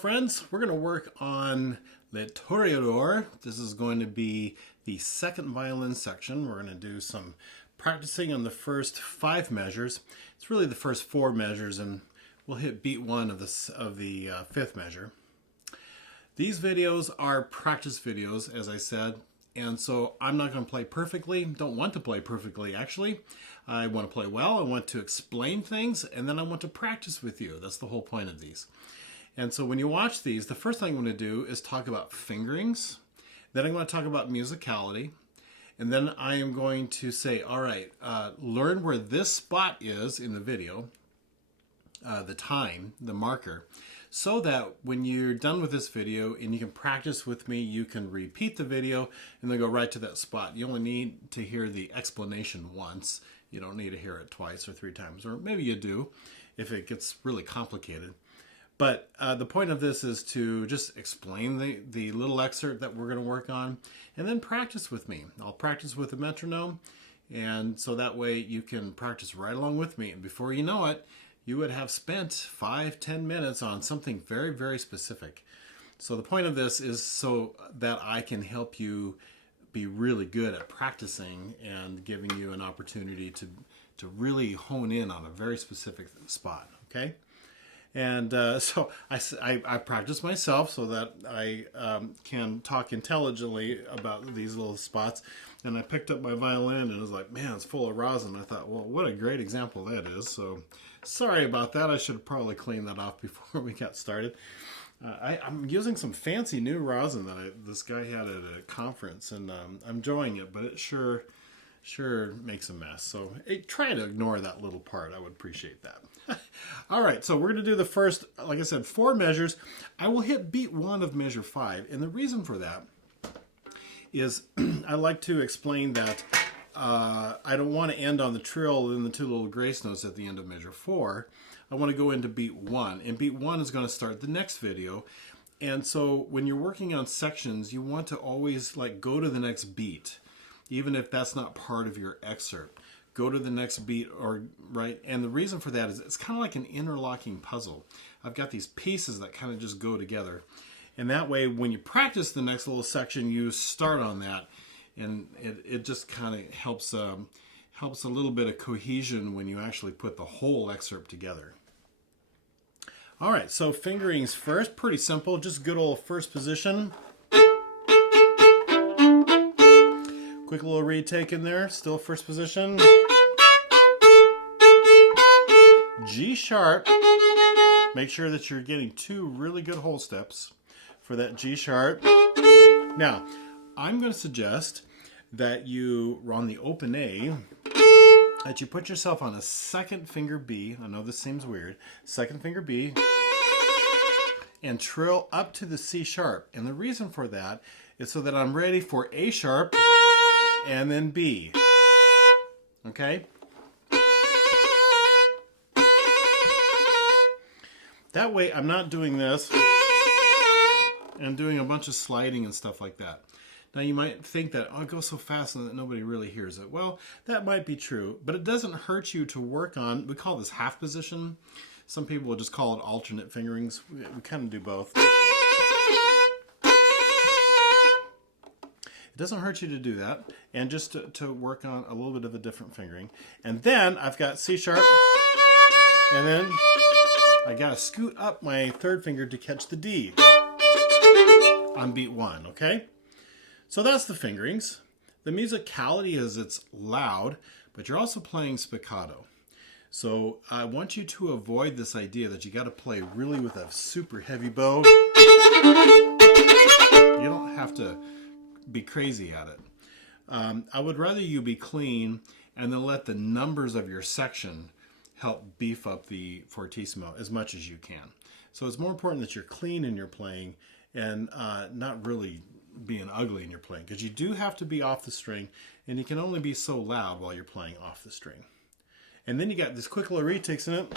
friends, we're going to work on Les Toréadors. This is going to be the second violin section. We're going to do some practicing on the first 5 measures. It's really the first 4 measures, and we'll hit beat 1 of the 5th measure. These videos are practice videos, as I said, and so I'm not going to play perfectly. Don't want to play perfectly, actually. I want to play well, I want to explain things, and then I want to practice with you. That's the whole point of these. And so when you watch these, the first thing I'm going to do is talk about fingerings. Then I'm going to talk about musicality. And then I am going to say, all right, learn where this spot is in the video, the time, the marker, so that when you're done with this video and you can practice with me, you can repeat the video and then go right to that spot. You only need to hear the explanation once. You don't need to hear it twice or 3 times, or maybe you do if it gets really complicated. But the point of this is to just explain the little excerpt that we're going to work on, and then practice with me. I'll practice with a metronome, and so that way you can practice right along with me. And before you know it, you would have spent 5-10 minutes on something very, very specific. So the point of this is so that I can help you be really good at practicing and giving you an opportunity to really hone in on a very specific spot, okay? And so I practice myself so that I can talk intelligently about these little spots. And I picked up my violin and it was like, man, it's full of rosin. I thought, well, what a great example that is. So sorry about that. I should have probably cleaned that off before we got started. I'm using some fancy new rosin that this guy had at a conference, and I'm enjoying it, but it sure makes a mess. So try to ignore that little part. I would appreciate that. All right, so we're going to do the first, like I said, 4 measures. I will hit beat 1 of measure 5, and the reason for that is I like to explain that I don't want to end on the trill and the 2 little grace notes at the end of measure 4. I want to go into beat 1, and beat 1 is going to start the next video. And so when you're working on sections, you want to always go to the next beat, even if that's not part of your excerpt. Go to the next beat, right? And the reason for that is it's kind of like an interlocking puzzle. I've got these pieces that kind of just go together. And that way, when you practice the next little section, you start on that. And it just kind of helps a little bit of cohesion when you actually put the whole excerpt together. All right, so fingerings first, pretty simple, just good old first position. Quick little retake in there, still first position. G sharp, make sure that you're getting 2 really good whole steps for that G sharp. Now, I'm going to suggest that you, on the open A, that you put yourself on a 2nd finger B. I know this seems weird. 2nd finger B, and trill up to the C sharp. And the reason for that is so that I'm ready for A sharp and then B. Okay? That way I'm not doing this and doing a bunch of sliding and stuff like that. Now you might think that, oh, it goes so fast that nobody really hears it. Well, that might be true, but it doesn't hurt you to work on, we call this half position. Some people will just call it alternate fingerings. We kind of do both. It doesn't hurt you to do that, and just to work on a little bit of a different fingering. And then I've got C sharp, and then I gotta scoot up my 3rd finger to catch the D on beat 1, okay? So that's the fingerings. The musicality is it's loud, but you're also playing spiccato. So I want you to avoid this idea that you got to play really with a super heavy bow. You don't have to be crazy at it. I would rather you be clean and then let the numbers of your section help beef up the fortissimo as much as you can. So it's more important that you're clean in your playing and not really being ugly in your playing, because you do have to be off the string, and you can only be so loud while you're playing off the string. And then you got this quick little retakes in it.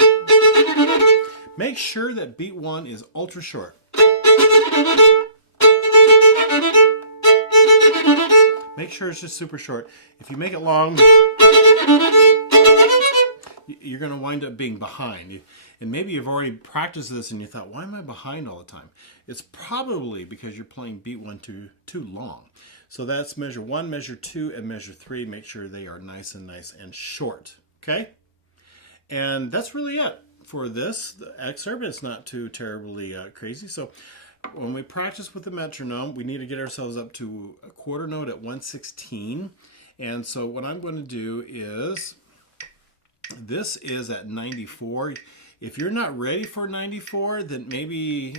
Make sure that beat 1 is ultra short. Make sure it's just super short. If you make it long, you're going to wind up being behind. And maybe you've already practiced this and you thought, why am I behind all the time? It's probably because you're playing beat 1 too long. So that's measure 1, measure 2, and measure 3. Make sure they are nice and short. Okay? And that's really it for this excerpt. It's not too terribly crazy. So when we practice with the metronome, we need to get ourselves up to a quarter note at 1/16. And so what I'm going to do is, this is at 94. If you're not ready for 94, then maybe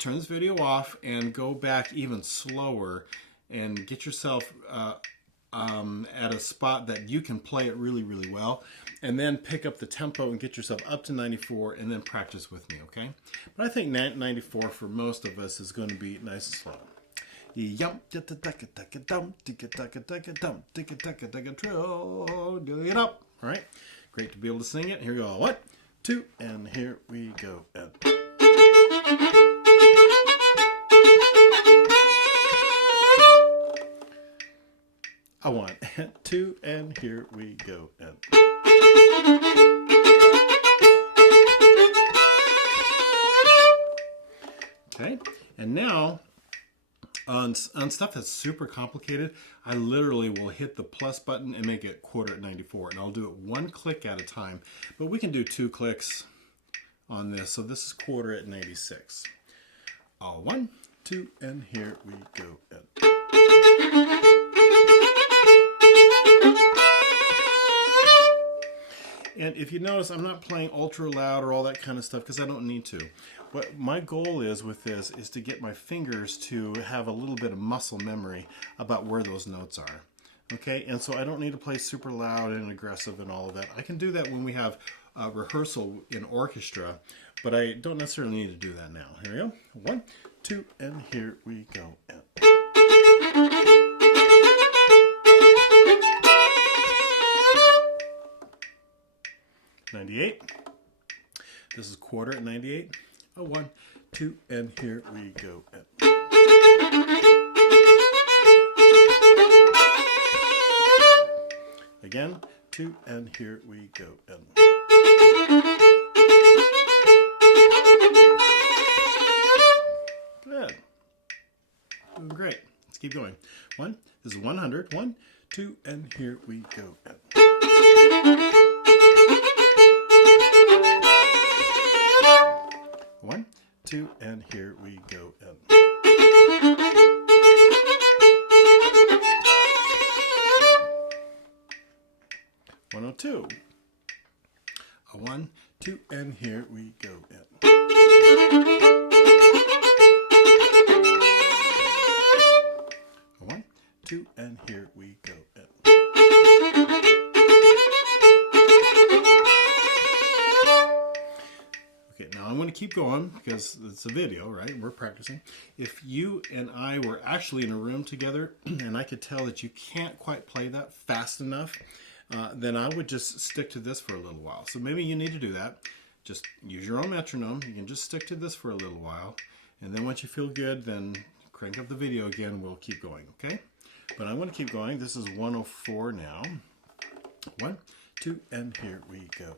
turn this video off and go back even slower and get yourself at a spot that you can play it really, really well, and then pick up the tempo and get yourself up to 94 and then practice with me, okay? But I think 94 for most of us is going to be nice and slow. Yum, get up. All right, great to be able to sing it. Here we go. 1, 2, and here we go. A 1 and 2, and here we go. Okay, and now on stuff that's super complicated, I literally will hit the plus button and make it quarter at 94, and I'll do it 1 click at a time, but we can do 2 clicks on this. So this is quarter at 96. 1, 2, and here we go. And if you notice, I'm not playing ultra loud or all that kind of stuff because I don't need to. What my goal is with this is to get my fingers to have a little bit of muscle memory about where those notes are. Okay, and so I don't need to play super loud and aggressive and all of that. I can do that when we have rehearsal in orchestra, but I don't necessarily need to do that now. Here we go. 1, 2, and here we go. 98. This is quarter at 98. 1, 2, and here we go. 2, and here we go. Good. Doing great. Let's keep going. 1. This is 100. 1, 2, and here we go. 1, 2, and here we go. One, 2. 1, 2, and here we go. 1, 2, and here we go. Okay, now I'm going to keep going because it's a video, right? We're practicing. If you and I were actually in a room together and I could tell that you can't quite play that fast enough, then I would just stick to this for a little while. So maybe you need to do that. Just use your own metronome. You can just stick to this for a little while. And then once you feel good, then crank up the video again. We'll keep going, okay? But I'm going to keep going. This is 104 now. 1, 2, and here we go.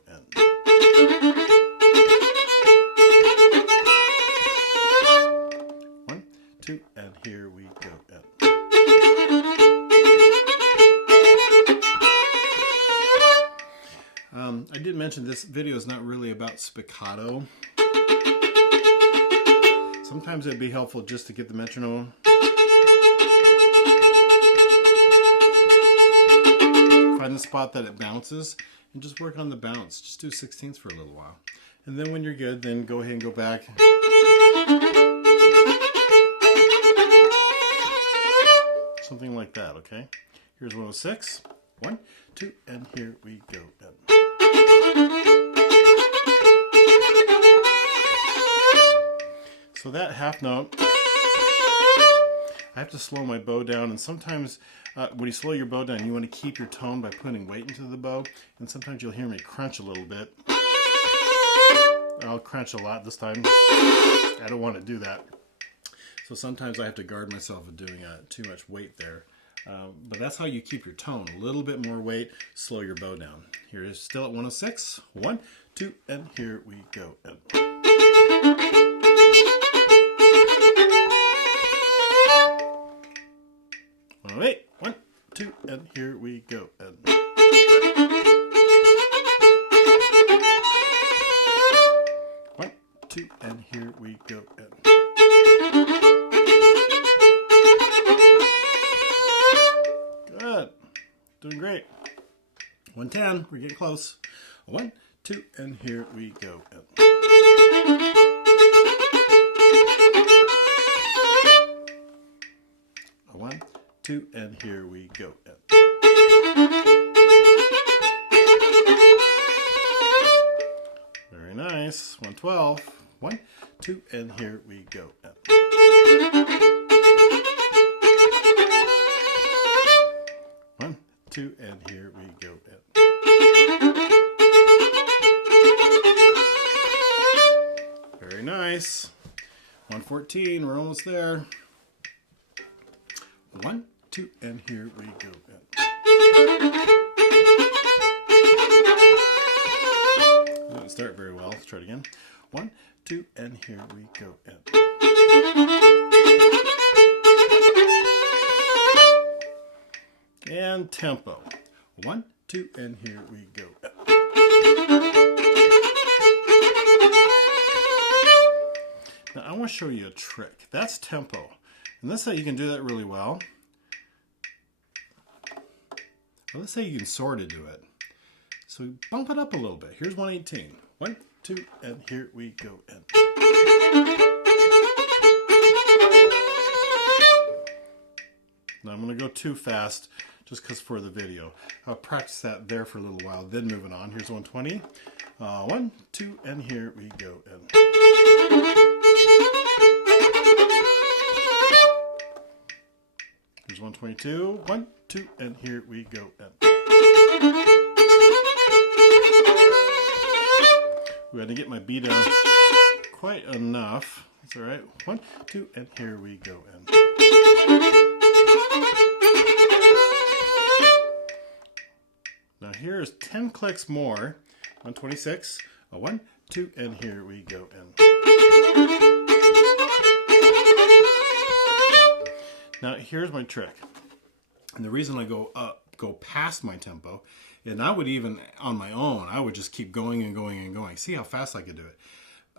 One, 2, and here we go. I did mention this video is not really about spiccato. Sometimes it'd be helpful just to get the metronome. Find the spot that it bounces and just work on the bounce. Just do 16ths for a little while. And then when you're good, then go ahead and go back. Something like that, okay? Here's 106. 1, 2, and here we go. So that half note, I have to slow my bow down, and sometimes when you slow your bow down, you want to keep your tone by putting weight into the bow, and sometimes you'll hear me crunch a little bit. I'll crunch a lot this time. I don't want to do that. So sometimes I have to guard myself of doing too much weight there. But that's how you keep your tone. A little bit more weight, slow your bow down. Here it is still at 106. 1, 2, and here we go. And 108. 1, 2, and here we go. And 1, 2, and here we go. And good. Doing great. 110. We're getting close. 1, 2, and here we go. And 1, 2, and here we go. And 112. 1, 2, and here we go. And 1, 2, and here we go. And very nice. 114. We're almost there. 1, 2, and here we go. And didn't start very well. Let's try it again. 1, 2, and here we go. And tempo. 1, 2, and here we go. Now I want to show you a trick. That's tempo. And let's say you can do that really well. Well, let's say you can sort of do it. So bump it up a little bit. Here's 118. 1, 2, and here we go. And now I'm going to go too fast just because for the video. I'll practice that there for a little while, then moving on. Here's 120. 1, 2, and here we go. And here's 122. 1, 2, and here we go. And we had to get my beat down quite enough. That's all right. 1, 2, and here we go. And now here's 10 clicks more. 126. 1, 2, and here we go. And now here's my trick. And the reason I go past my tempo, and I would even on my own, I would just keep going and going and going. See how fast I could do it.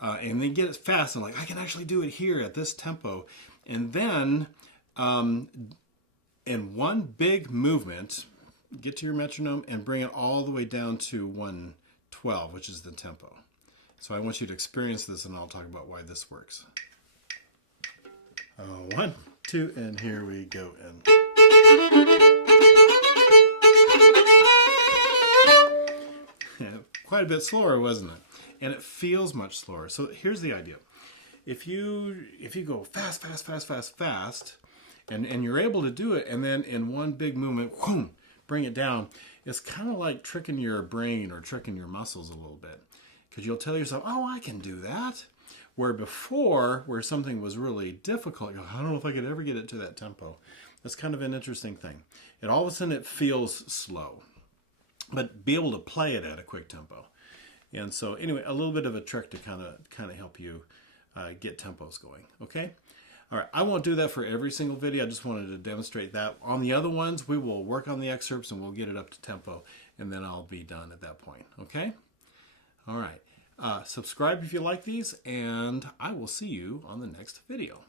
And then get it fast and like I can actually do it here at this tempo. And then in one big movement, get to your metronome and bring it all the way down to 112, which is the tempo. So I want you to experience this and I'll talk about why this works. 1, 2, and here we go. And quite a bit slower, wasn't it? And it feels much slower. So here's the idea. If you go fast, fast, fast, fast, fast, and you're able to do it, and then in one big movement, whoom, bring it down, it's kind of like tricking your brain or tricking your muscles a little bit. Because you'll tell yourself, oh, I can do that. Where before, where something was really difficult, you go, I don't know if I could ever get it to that tempo. That's kind of an interesting thing. And all of a sudden it feels slow. But be able to play it at a quick tempo. And so anyway, a little bit of a trick to kind of help you get tempos going, okay? All right, I won't do that for every single video. I just wanted to demonstrate that. On the other ones, we will work on the excerpts and we'll get it up to tempo, and then I'll be done at that point, okay? All right, subscribe if you like these, and I will see you on the next video.